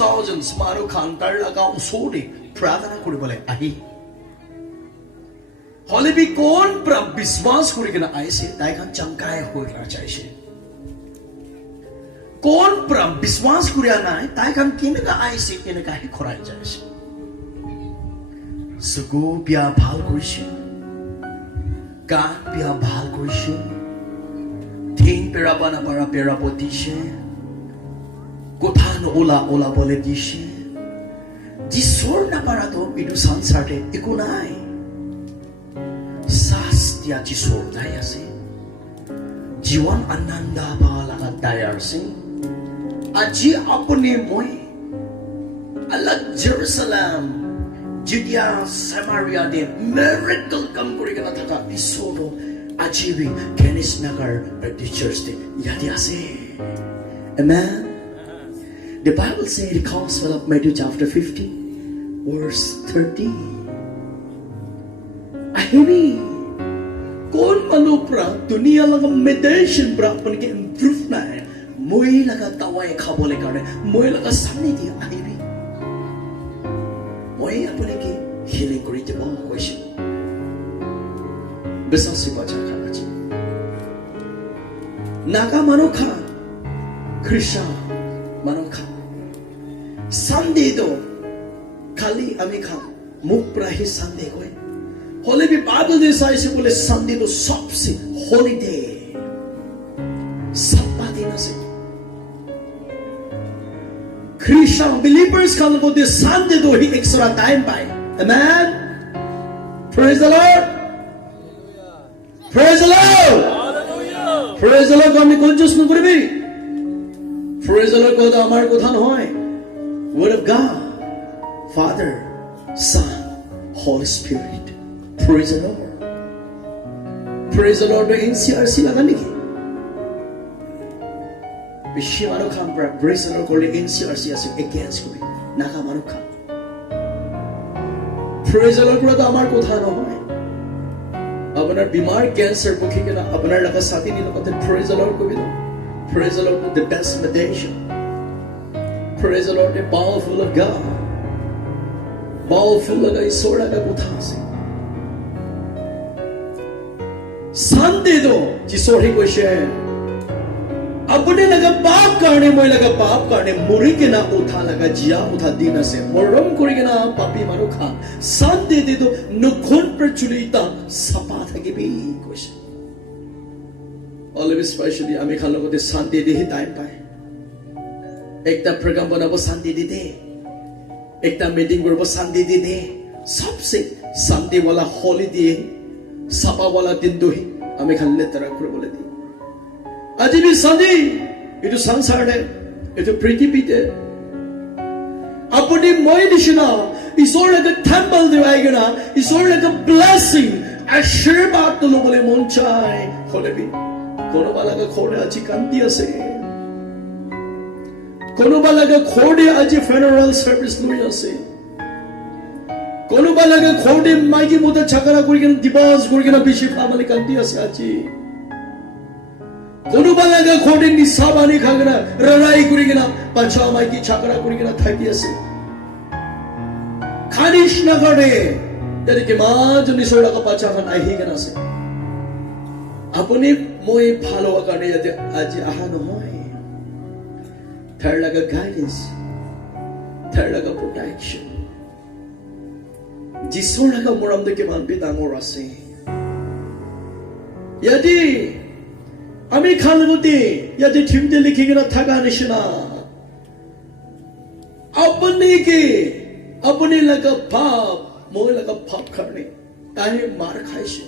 thousands মানুহ খান তাৰ লগা ওচৰতে প্ৰাৰ্থনা কৰিবলৈ আহি হলে বি কোন পৰা বিশ্বাস কৰি কিনে আহিছে তাইখন চমকাই হৈ যাইছে কোন পৰা বিশ্বাস কৰি নাই তাইখন কেনেকা আহিছে কেনেকা হে খৰাই যাইছে সুগু বিয়া ভাল কৰিছে গান বিয়া ভাল কৰিছে ঠেং পেৰাব নাপাৰা পেৰাব দিছে কথা ওলা বলে দিছে যিছৰ নাপাৰাতো এইটো সংসাৰতে একো নাই Sastia Jisor Dayase Jiwan Ananda Balaga Dayarse Aji Apune Moy Allah Jerusalem Judea Samaria de miracle Kamburigana Taka Isoro Ajibi Kenis Nagar Church de Yadiase Amen. The Bible says the Gospel of Matthew chapter 50 verse 30 Ahibi kon manupra dunia laga meditation pra apne ke improve na hai moi laga tawai khabole karne moi laga samne dia ahibi moi apne ke healing kori debo question besasi bacha khana chi naga manukha krisha manukha sunday do khali ami kha muk pra hi sunday koi Holy Bible जैसा इसे बोले Sunday तो सबसे holiday सप्ताह दिन से Christian believers kalau बोलते Sunday तो ही extra time पाए Amen Praise the Lord Praise the Lord Praise the Lord को हमने कौन चीज़ न करें भी Praise the Lord को तो हमारे को था न होए Word of God Father Son Holy Spirit Praise the Lord. Praise the Lord. NCRC lagani ki. Bishimano kampra. Praise the Lord. Kole NCRC asu against kuri. Naka manu kam. Praise the Lord. Kula to amar kotha no hoy. Abanar bimar cancer bukhi ke na abanar laga sati ni lokate. Praise the Lord ko bido. Praise the Lord. The best meditation. Praise the Lord. The bowl full of God. Bowl full of Isor laga kotha se. Sunday do जिसोर ही कोई शे अपने लगा पाप करने मोय लगा पाप करने मुरी के ना उठा लगा जिया उठा दीना से मोरम कोरी के ना पापी मानो खा Sunday दे दो नुखुन पर चुलीता सपा था के भी कुछ all of especially आमी खान लोगों दे Sunday दे ही टाइम पाए एक ता प्रोग्राम बना वो Sunday दे एक ता मीटिंग करो वो Sunday दे सबसे Sunday वाला holiday सपा वाला दिन दो ही हमें खाने तरह कर बोले दी आज भी संडे इतो संसार है इतो पृथ्वी है अपनी मोय निशना ईश्वर लगा टेंपल दिवाएगा ना ईश्वर लगा ब्लेसिंग आशीर्वाद तो लोग बोले मोंचाए खोले भी कोनो वाला का खोड़े अच्छी कांतिया से कोनो वाला का खोड़े अच्छी funeral service लोया से कोनो बालागा खोड़े माइकी मोटा छकरा कुरिकन दिबास कुरिकन बिशी फामली कंटिया से आची कोनो बालागा खोड़े निसाबानी खागना रराई कुरिकन पंचा माइकी छकरा कुरिकन थाकिया से खानिश न करे तेरे के मां जो निसोड़ा का पंचा खान आई ही कना से अपने मोए फालो करने जाते आज आहान होए थर्ड लगा गाइडेंस थर्ड लगा प्रोटेक्शन जिसोर लगा मोरम दे के मान पे दांगोर आसे यदि अमी खान बोलते यदि ठिमते लिखेंगे ना थका निशना अपने लगा पाप मोए लगा पाप करने ताहे मार खाइशे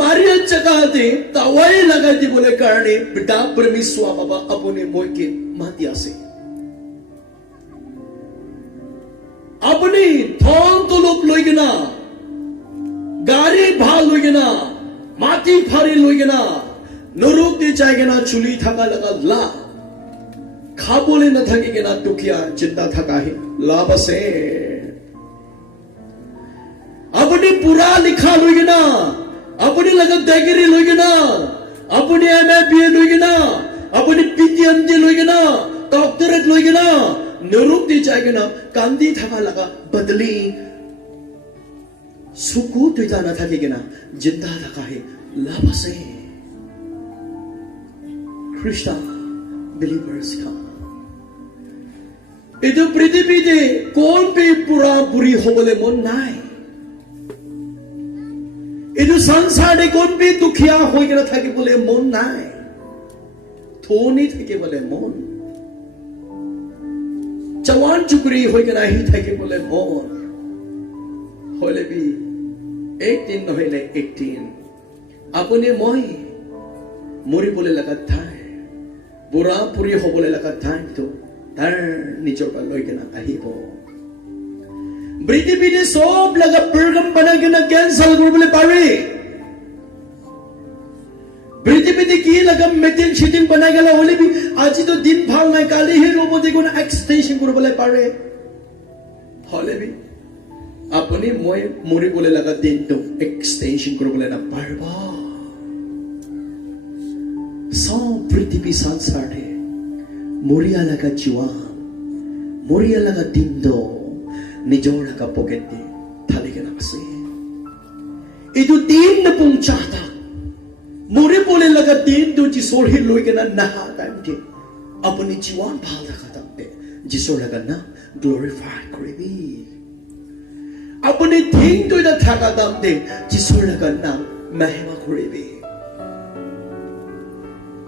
मारिया जगह दे तवाई लगा दी बोले करने बिटा परमेश्वर बाबा अपने मोए के मातिया से अपनी थोन तो लोग लोगना गाड़ी भाल लोगना माटी फारी लोगना नरुक दे जाएगा चुली थका लगा ला खाबोले न थकेगे ना दुखिया चिंता थका है लाभ से अपनी पूरा लिखा लोगना अपनी लगत देगरी लोगना अपनी एमएबीए लोगना अपनी पीटीएमजी लोगना Project loy gina, nuruk di jai gina, kandi thaka laga badli, suku tuita na thaki gina, jinda thaka hai, labase. Krishna, believers ka. Ito prithivi de, kon pe pura puri hobole mon nai. Ito sansar de kon pe dukhiya hoi gina thaki bole mon nai. Thoni thaki bole mon. Chawan chukri hoi gina hi thaki bole mon. Hole bi, ek din nohile ek din. Apune moi, muri bole lagat thai. Pura puri hobole lagat thai to. Tar nijor ka loy gina ahibo. Briti pide sob laga program bana gina cancel gurbole pare. Briti pide ki laga meeting shooting bana gala hole bi aji to din bhal nai kali hi robo de guna extension gurbole pare. Hole bi apuni moi muri bole laga din to extension gurbole na parba. So Briti pi sansar de Muria laga jiwan, Muria laga dindo, nijor laga pocket di, thali ka nakasi. Ito din na pong chata, Muri pole laga dindo jisor hiloy ka na nahatan di, apo ni jiwan bahal na katampe, jisor laga na glorified kribi. Apo ni dindo na thakadam di, jisor laga na mahima kribi.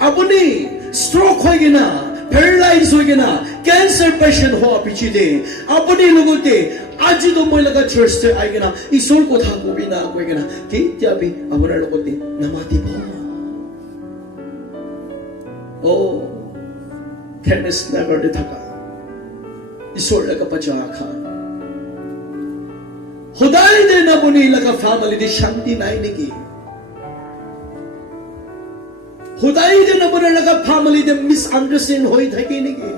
Apo ni stroke hoy gina, paralyzed हो गया ना cancer patient हो पीछे दे अपने लोगों ते आज तो मैं लगा चर्च से आएगा ना ईश्वर को था को भी ना कोई ना कि क्या भी हमारे लोगों ते नमाती भो ओ केमिस्ट नगर दे थका ईश्वर लगा पचा खान खुदाई दे ना बुनी लगा फैमिली दे शांति नहीं निकी खुदाई दे न बना लगा फैमिली दे मिसअंडरस्टैंड होई थकी नहीं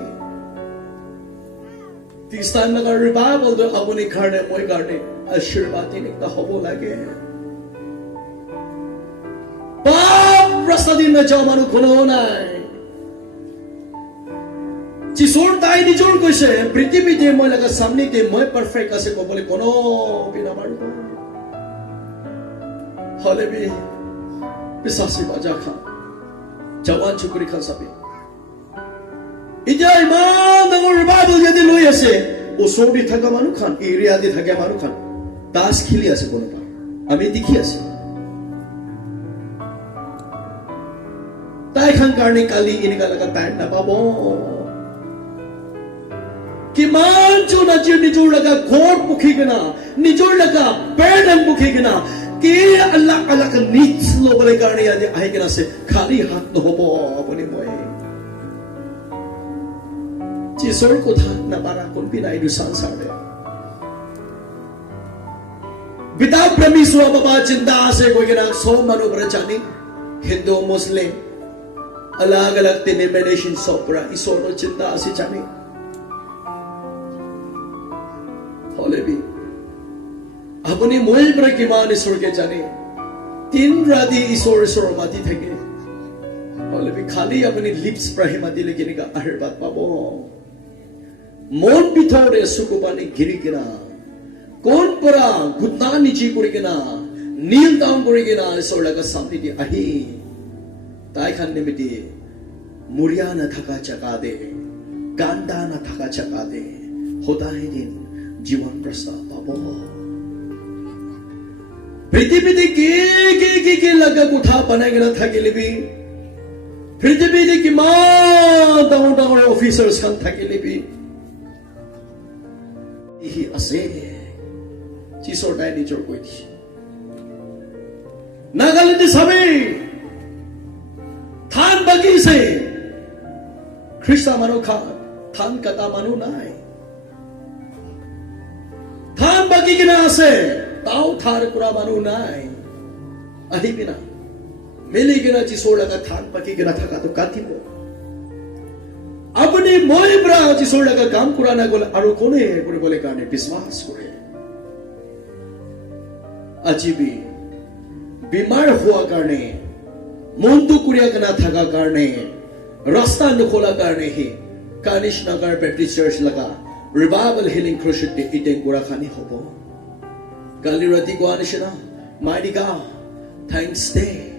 दिस टाइम लगा रिवाइवल दे अपने घरने मोय घरने आशीर्वाद ने ता होबो लागे बाप रास्ता दिन न जाओ मानु कोनो नाय जिसोर ताई नि जोर कइसे पृथ्वी दे मोय लगा सामने दे मोय परफेक्ट असे को बोले कोनो बिना मारु हले भी पिसासी बाजा खा Jawan chukuri kan sabi. Ija iman dango revival jadi loy ase. Osori thaga manu khan, area di thaga manu khan. Das khili ase kono pa. Ami dikhi ase. Tai khan karne kali ini kala ka time na pabo. Kiman chu na chi nijor laga khot mukhi gana, nijor laga burden mukhi gana. कि अल्लाह अल्लाह का नीच लो बले करने याद आए कि ना से खाली हाथ न हो अपने मोए जिसोर को था न बारा कौन भी ना इधुसान सारे बिता प्रेमी सुआ बाबा चिंता से कोई कि ना सो मनो बरचानी हिंदू मुस्लिम अलग अलग डिनोमिनेशन सोपरा इसोर नो चिंता से जानी होले भी अपने मोल पर किमान ईश्वर के जाने तीन राती ईश्वर ईश्वर माती थे के और भी खाली अपनी लिप्स पर ही माती लेकिन का आशीर्वाद पाबो मोन पिथोरे सुकुपानी गिरी किना कौन परा गुत्ता नीचे कुड़ी किना नील दाम कुड़ी किना ईश्वर लगा सामने दी आही ताई खाने में दी मुरिया न थका चका दे गांडा न थका चका दे होता है दिन जीवन प्रस्ताव पाबो पृथ्वी दे के लगा उठा बनाएगा ना था के लिए भी पृथ्वी दे की माँ दाऊं ऑफिसर्स खान था के लिए भी यही असे चीज़ों डाय नहीं जोड़ कोई थी नागालैंड सभी थान बगी से ख्रिस्ता मानो खा थान कता मानो नाय थान बगी के ना से ताऊ थार कुरा मानु नाय अहि बिना मिली गिना जिसोर लगा थान पकी गिना थका तो काथी बो अपने मोय ब्रा जिसोर लगा काम कुरा ना गोले आरो कोने बोले बोले काने विश्वास करे अजीबी बीमार हुआ करने मुंदु कुरिया कना थका करने रास्ता न खोला करने ही Kanish Nagar Baptist Church laga Revival Healing Crusade de iteng gura khani hobo. Galirati ko anishna, mighty God, thanks day.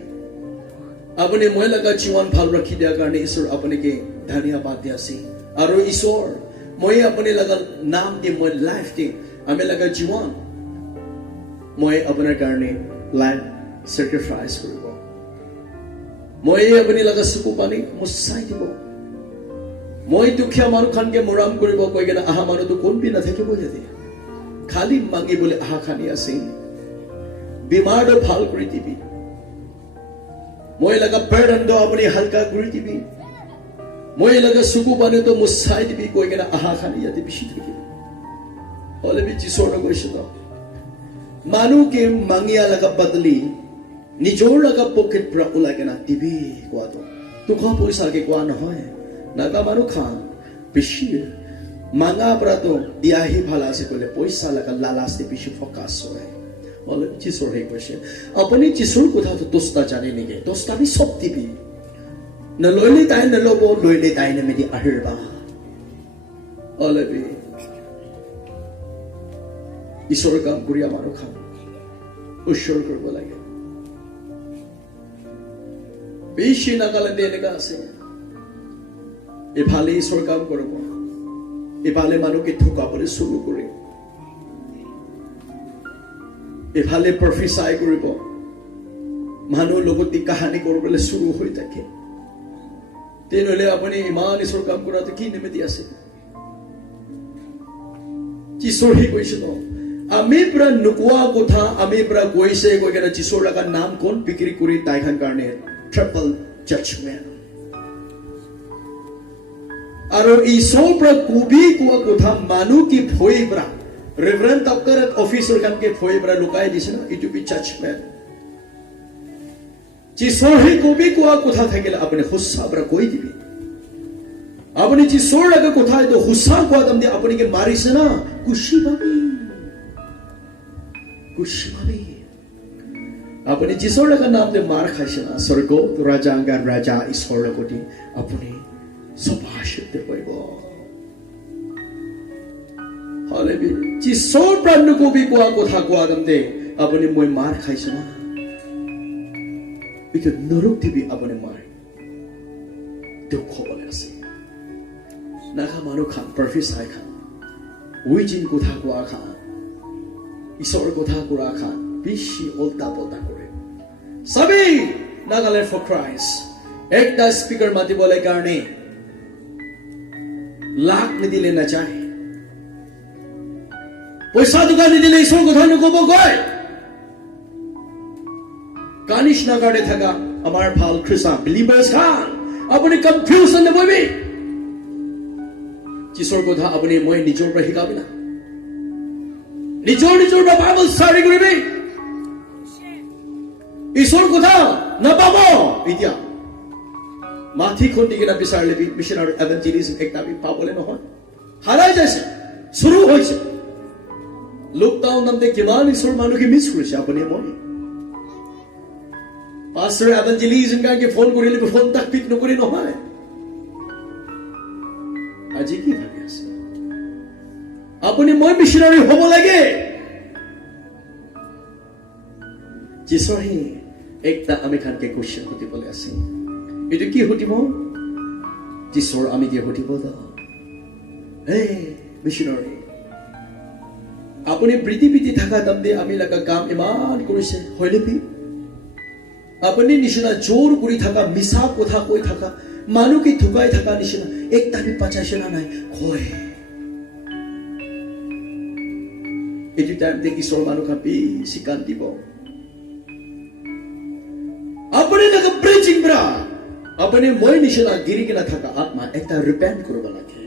Apne moi laga jiwan phal rakhi dia karne Ishwar apne ke dhanyabad dia si. Aro Ishwar moi apne laga naam de moi life de ame laga jiwan moi apnar karne land sacrifice koribo. Moi apne laga suku pani musai dibo. Moi dukhiya manu khan ke moram koribo koi kena aha manu to kon bi na thakibo jati. Khali mangi bole aha khani ase. Bimar do phal kori dibi. Moi laga burden do apni halka kori dibi. Moi laga suku pani to musai dibi koi kena aha khani yati bishi thaki. Ole bi Jisor no koishito. Manu ke mangiya laga badli nijor laga pocket pra ulai kena dibi kwa to. Tu kha poisa ke kwa na hoy. Naga manu khan bishi manga pra to dia hi bhala se kole poisa laga lala se bishi focus hoy. Ole Jisor he koishe. Apni Jisor kotha to dosta jane nige. Dosta bi sob dibi. Na loile tai na lobo loile tai na medi ahirba. Ole bi Ishwar কাম কৰি আমাৰো খাম উৎসৰ্গ কৰিব লাগে বেছি নাগালেণ্ডে এনেকা আছে এফালে ঈশ্বৰ কাম কৰিব এফালে মানুহকে ঠকাবলৈ শুৰু কৰে এফালে প্ৰফেচাই কৰিব মানুহৰ লগত কাহানী কৰিবলৈ শুৰু হৈ থাকে তেনেহলে আপুনি ইমান ঈশ্বৰ কাম কৰাটো কি নিমিতি আছে Jisor hi কৈছে ন আমি প্ৰা নুকুয়া কথা আমি প্ৰা কৈছে কই কেনে Jisor laga নাম কোন বিক্ৰি কৰি তাইখান কাৰণে ট্ৰিপল জাজমেন্ট আৰু ঈশ্বৰ প্ৰা কুবি কোৱা কথা মানু কি ভই প্ৰা ৰেভাৰেন্ট ডক্টৰ অফিচাৰ কাম কে ভই প্ৰা লুকাই দিছে ন ইটো বি জাজমেন্ট Jisor hi কুবি কোৱা কথা থাকিলে আপুনি হুসা প্ৰা কৈ দিবি আপনি Jisor laga কথা তো হুসা কোৱা দম দি আপুনি কে মাৰিছে না খুশি পাবি আপনি Jisor laga নাম দে মার খাইছে না স্বর্গ রাজাঙ্গার রাজা ঈশ্বর লগতি আপনি সভাশিতে পাইব হলেবি Jisor প্রাণু কবি কোৱা কথা কোৱা দম দে আপনি মই মাৰ খাইছে না বিকজ নৰক দিবি আপনি মাৰ দুঃখ বলে আছে নাখা মানুহ খান প্ৰফেচাই খান উইজিন কথা কোৱা খান ঈশ্বৰ কথা কোৱা খান বেছি উল্টা পল্টা কৰে সবে নাগালেণ্ড ফৰ ক্ৰাইষ্ট একটা স্পিকাৰ মাতিবলৈ কাৰণে লাখ নিদিলে নাযায় পইচা দুকা নিদিলে ঈশ্বৰ কথা নকব কয় কানিশ নাগাৰে থাকা আমাৰ ভাল খ্ৰীষ্টান বিলিভাৰ্ছ খান আপুনি কনফিউজন নববি Jisor কথা আপনি মই নিজৰ পৰা শিকাবি না নিজৰ পৰা বাইবেল স্টাডি কৰিবি ঈশ্বৰ কথা নাপাব এতিয়া মাথি খন্দি কিনা বিচাৰিলে মিশনাৰী এভাঞ্জেলিজম একটা বি পাবলে নহয় হাৰাই যাইছে শুৰু হৈছে লকডাউন নামতে কিমান ঈশ্বৰ মানুহকে মিছ কৰিছে আপুনি মই পাষ্টৰ এভাঞ্জেলিজম কাকে ফোন কৰিলে ফোন তাক পিক নকৰি নহয় আজি কি ভাবি আছে আপনি মই মিশনাৰী হ'ব লাগে Jisor হি একটা আমি খানকে কোশ্চেন সুধিবলৈ আছে এটো কি সুধিব Jisor আমি কি সুধিব দা হে মিশনাৰী আপনি পৃথিৱীতে থাকা দমদে আমি লাগা কাম ইমান কৰিছে হয়লেপি আপনি নিশনা জোৰ কৰি থাকা মিছা কথা কৈ থাকা মানুহকে ঠুকাই থাকা নিশনা একটা বি পাচাইছে না নাই কয় এটি টাইম তে ঈশ্বৰ মানুহ কাপি শিকান দিব আপনি লাগা প্ৰিচিং ব্ৰা আপনি মই নিশনা গিৰি কিনা থাকা আত্মা একটা ৰিপেন্ট কৰিব লাগে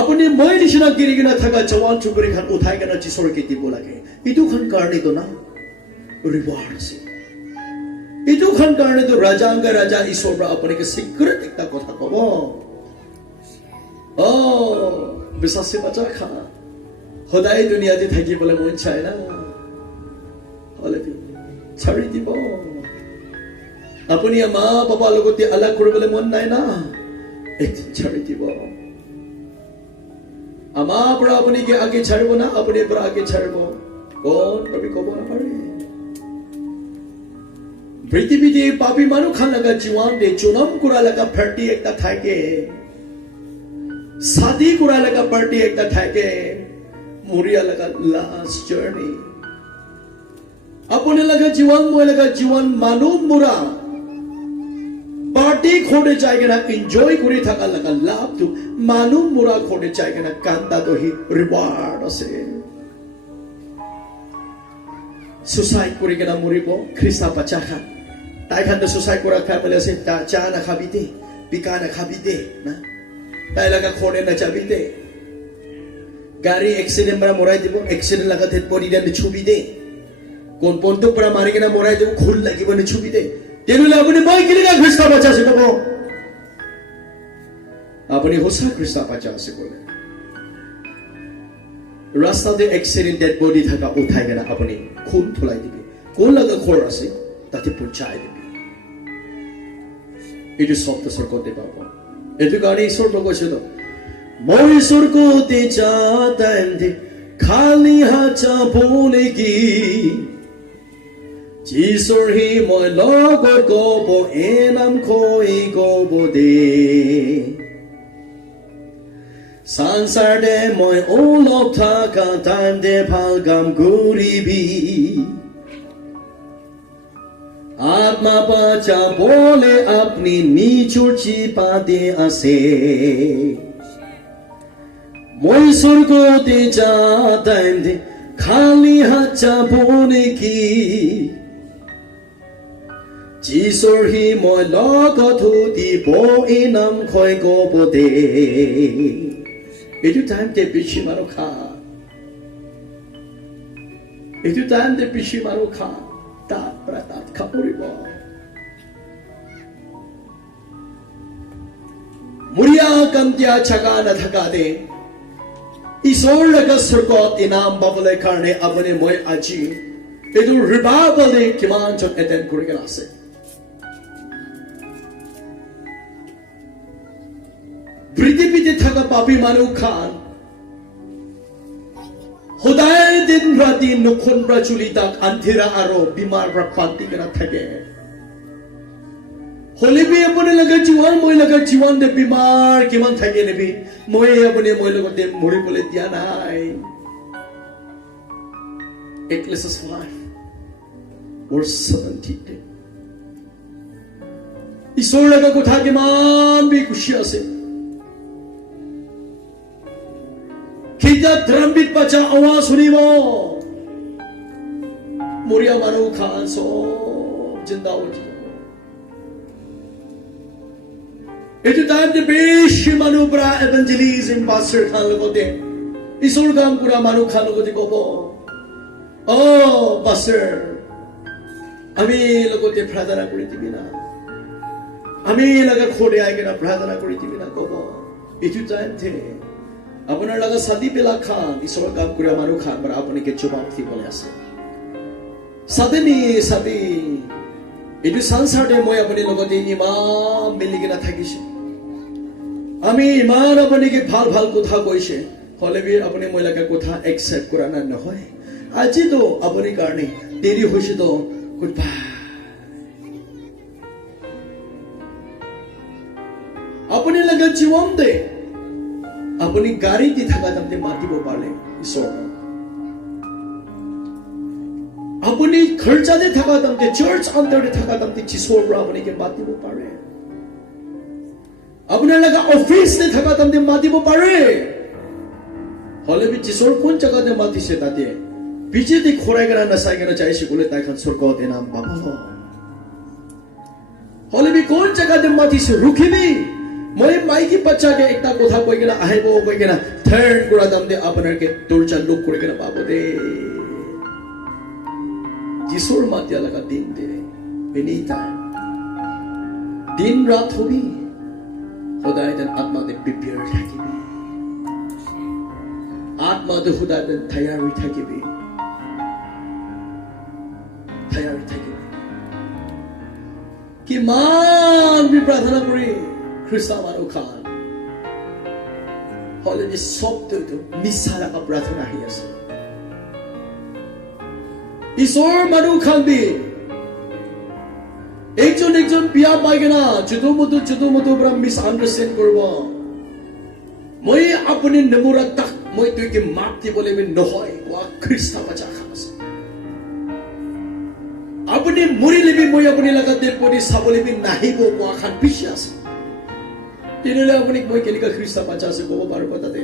আপনি মই নিশনা গিৰি কিনা থাকা জওয়ান চুবুৰী খান উঠাই কিনা Jisor কে দিব লাগে ইটো খান কাৰণে তো না ৰিওয়াৰ্ড আছে ইটো খান কাৰণে তো ৰাজাঙ্গ ৰাজা ঈশ্বৰ ব্ৰা আপনি কে সিক্রেট একটা কথা কব ও বিশ্বাসে বাঁচা খা সদায় দুনিয়াতে থাকিবলৈ মন চায় না হলে ছাড়ি দিব আপুনি মা পাপা লগতে আলাগ কৰিবলৈ মন নাই না একদিন ছাড়ি দিব আমাৰ পৰা আপুনি কি আগে ছাড়িব না আপুনি পৰা আগে ছাড়িব কোন তুমি ক'ব নাপাৰে পৃথিৱীতে পাপী মানুহ খান লগা জীৱন দে জনম কৰা লগা পাৰ্টি একটা থাকে शादी कुरा लगा पार्टी एक থাকে মৰিয়া লগা লাষ্ট জাৰ্নি अपने लगा जीवन मोय लगा जीवन मानु मुरा पार्टी खोडे जाएगा ना एंजॉय करी थाका लगा लाभ तो मानु मुरा खोडे जाएगा ना कांता तो ही रिवार्ड আছে सुसाइड करी के ना मरिबो ख्रिस्ता बच्चा खा ताई खान तो सुसाइड करा खा बोले से चा ना खाबी दे पिका ना खाबी दे ना ताई लगा खोडे ना चाबी दे गाड़ी एक्सीडेंट बड़ा मोराई दिबो एक्सीडेंट लगा थे बॉडी दे छुबी दे কোন পন্টো পৰা মাৰি কিনা মৰাই দেব খুল লাগিব নে ছবি দে তেনুলে আপুনি মই কিলিকা খ্ৰীষ্টা বাচ্চা আছে নব আপুনি হোসা খ্ৰীষ্টা বাচ্চা আছে বলে রাস্তাতে এক্সিডেন্ট ডেড বডি থাকা উঠাই কিনা আপুনি খুল থলাই দিবি কোন লাগা খৰ আছে তাতে পঞ্চায় দিবি এইটো শব্দ সরকতে পাবো এটো গাড়ি ঈশ্বর লোক আছে তো মই স্বর্গতে যাতাম দে খালি হাচা বলে কি যিশোৰ হি মই লগত গব এনাম খৈ গব দে সংসাৰ দে মই অলপ থাকা টাইম দে ভাল কাম কৰিবি আত্মা বাচা বলে আপনি নিচুৰ চিপাতে আছে মই স্বৰ্গতে যা টাইম দে খালি হাচা বলে কি যিশোৰ হি মই লগত দিব এনাম খৈ গব দে এইটো টাইম তে বেছি মানুহ খা এইটো টাইম তে বেছি মানুহ খা তাত পৰা তাত খাপৰিব মুৰিয়া কান্তিয়া ছাগা নাথাকা দে ঈশ্বৰ লগা স্বৰ্গত ইনাম পাবলৈ কাৰণে আপুনি মই আজি এইটো ৰিভাইভেল কিমান জন এটেণ্ড কৰি আছে পৃথিৱীতে থকা পাপী মানুহ খান সদায় দিন ৰাতি নখন পৰা চুলি তাক আন্ধিৰা আৰু বিমাৰ পৰা পাতি কেনে থাকে হলিবি আপুনি লগা জীৱন মই লগা জীৱন দে বিমাৰ কিমান থাকে নেবি মই আপুনি মই লগতে মৰিবলৈ দিয়া নাই Ecclesiastes 5 verse 17 ঈশ্বৰ লগা কথা কিমান বি খুশি আছে কিতা ট্ৰাম্পিট বাজা আৱাজ শুনিব মৰিয়া মানুহ খান সব জিন্দা হৈ যাব এইটো টাইম দে বেছি মানুহ পৰা এভাঞ্জেলিজম পাষ্টৰ খান লগতে ঈশ্বৰ কাম কৰা মানুহ খান লগতে ক'ব ও পাষ্টৰ আমি লগতে প্ৰাৰ্থনা কৰি দিবি না আমি লগা খোৰে আই কিনা প্ৰাৰ্থনা কৰি দিবি না ক'ব এইটো টাইম থে আপোনাৰ লগা সাদি পেলা খান ঈশ্বৰ কাম কৰা মানুহ খান পৰা আপুনি কে জবাব দিবলৈ আছে সাদেনি সাদি এইটো সংসাৰতে মই আপুনি লগতে ইমান মিলি কিনা থাকিছে আমি ইমান আপুনিকে ভাল ভাল কথা কৈছে হলেবি আপুনি মই লগা কথা একচেপ্ট কৰা না নহয় আজি তো আপুনি কাৰণে দেৰি হৈছে তো গুড বাই আপুনি লগা জীৱন দে আপুনি গাড়ী দি থাকা তামতে মাতিব পাৰে ঈশ্বৰ আপুনি খৰচাতে থাকা তামতে চাৰ্চ আণ্ডাৰতে থাকা তামতে যিশোৰ পৰা আপুনি কে মাতিব পাৰে আপোনাৰ লগা অফিসতে থাকা তামতে মাতিব পাৰে হলেবি যিশোৰ কোন জাগাতে মাতিছে তাতে বিজেতি খৰাই গৰা নাচাই গৰা যাইছে বোলে তাইখন স্বৰ্গত নাম পাব হলেবি কোন জাগাতে মাতিছে ৰখিবি মই মাইকি বাচ্চাকে একটা কথা কৈ কিনা আহিব কৈ কিনা থাৰ্ড কৰা দাম দে আপোনাৰকে দৰ্জা লুক কৰি কিনা পাব দে যিশোৰ মাতিয়া লগা দিন দে এনি টাইম দিন ৰাত হবি সদায় যেন আত্মাতে প্ৰিপেয়াৰ থাকিবি আত্মাতে সদায় যেন তৈয়াৰী থাকিবি কিমান বি প্ৰাৰ্থনা কৰি খ্ৰীষ্ট মানুহ খান হলে নি সবটো মিছা লগা প্ৰাৰ্থনা আহি আছে ঈশ্বৰ মানুহ খান বি একজন বিয়া পাই কিনা যুদ্ধ মতো পৰা মিছ আণ্ডাৰষ্টেণ্ড কৰিব মই আপুনি নমুৰা তাক মই তুইকে মাপ দিবলৈ নহয় কোৱা খ্ৰীষ্ট বাচা খাস আপুনি মৰিলেবি মই আপুনি লগা দেৱ পৰি চাবলেবি নাহিব কোৱা খান বিশ্বাস তেনেহলে আপুনি মই কেনেকা খ্ৰীষ্ট বাচা আছে ক'ব পাৰিব তাতে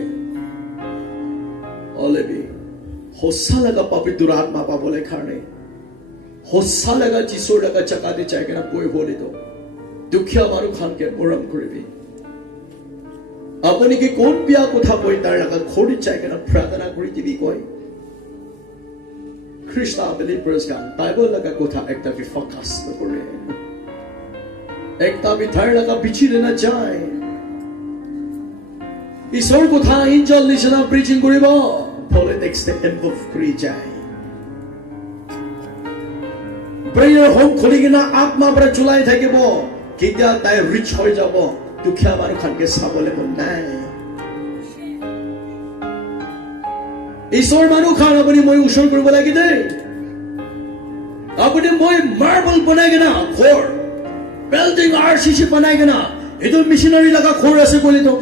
অলেবি সঁচা লগা পবিত্ৰ আত্মা পাবলৈ কাৰণে সঁচা লগা যিছৰ লগা চাকাতে চাই কিনা কৈ বলি তো দুখীয়া মানুহ খানকে মৰম কৰিবি আপুনি কি কোন বিয়া কথা কৈ তাৰ লগা খৰি চাই কিনা প্ৰাৰ্থনা কৰি দিবি কয় খ্ৰীষ্ট বিলিভাৰ্ছ গান বাইবেল লগা কথা একটা বি ফকাস নকৰে একটা বি তাৰ লগা বিচিৰে না যায় ঈশ্বৰ কথা ইনজল নিচিনা প্ৰিচিং কৰিব পলিটিক্স তে ইনভলভ কৰি যায় prayer home খুলি কিনা আত্মা পৰা চলাই থাকিব কেতিয়া তাই ৰিচ হৈ যাব দুখীয়া মানুহ খানকে চাবলৈ মন নাই ঈশ্বৰ মানুহ খান আপুনি মই উচৰ কৰিব লাগি দেই আপুনি মই মাৰ্বল বনাই কিনা ঘৰ বিল্ডিং আৰচিচি বনাই কিনা এইটো মিছনাৰী লগা ঘৰ আছে বুলি তো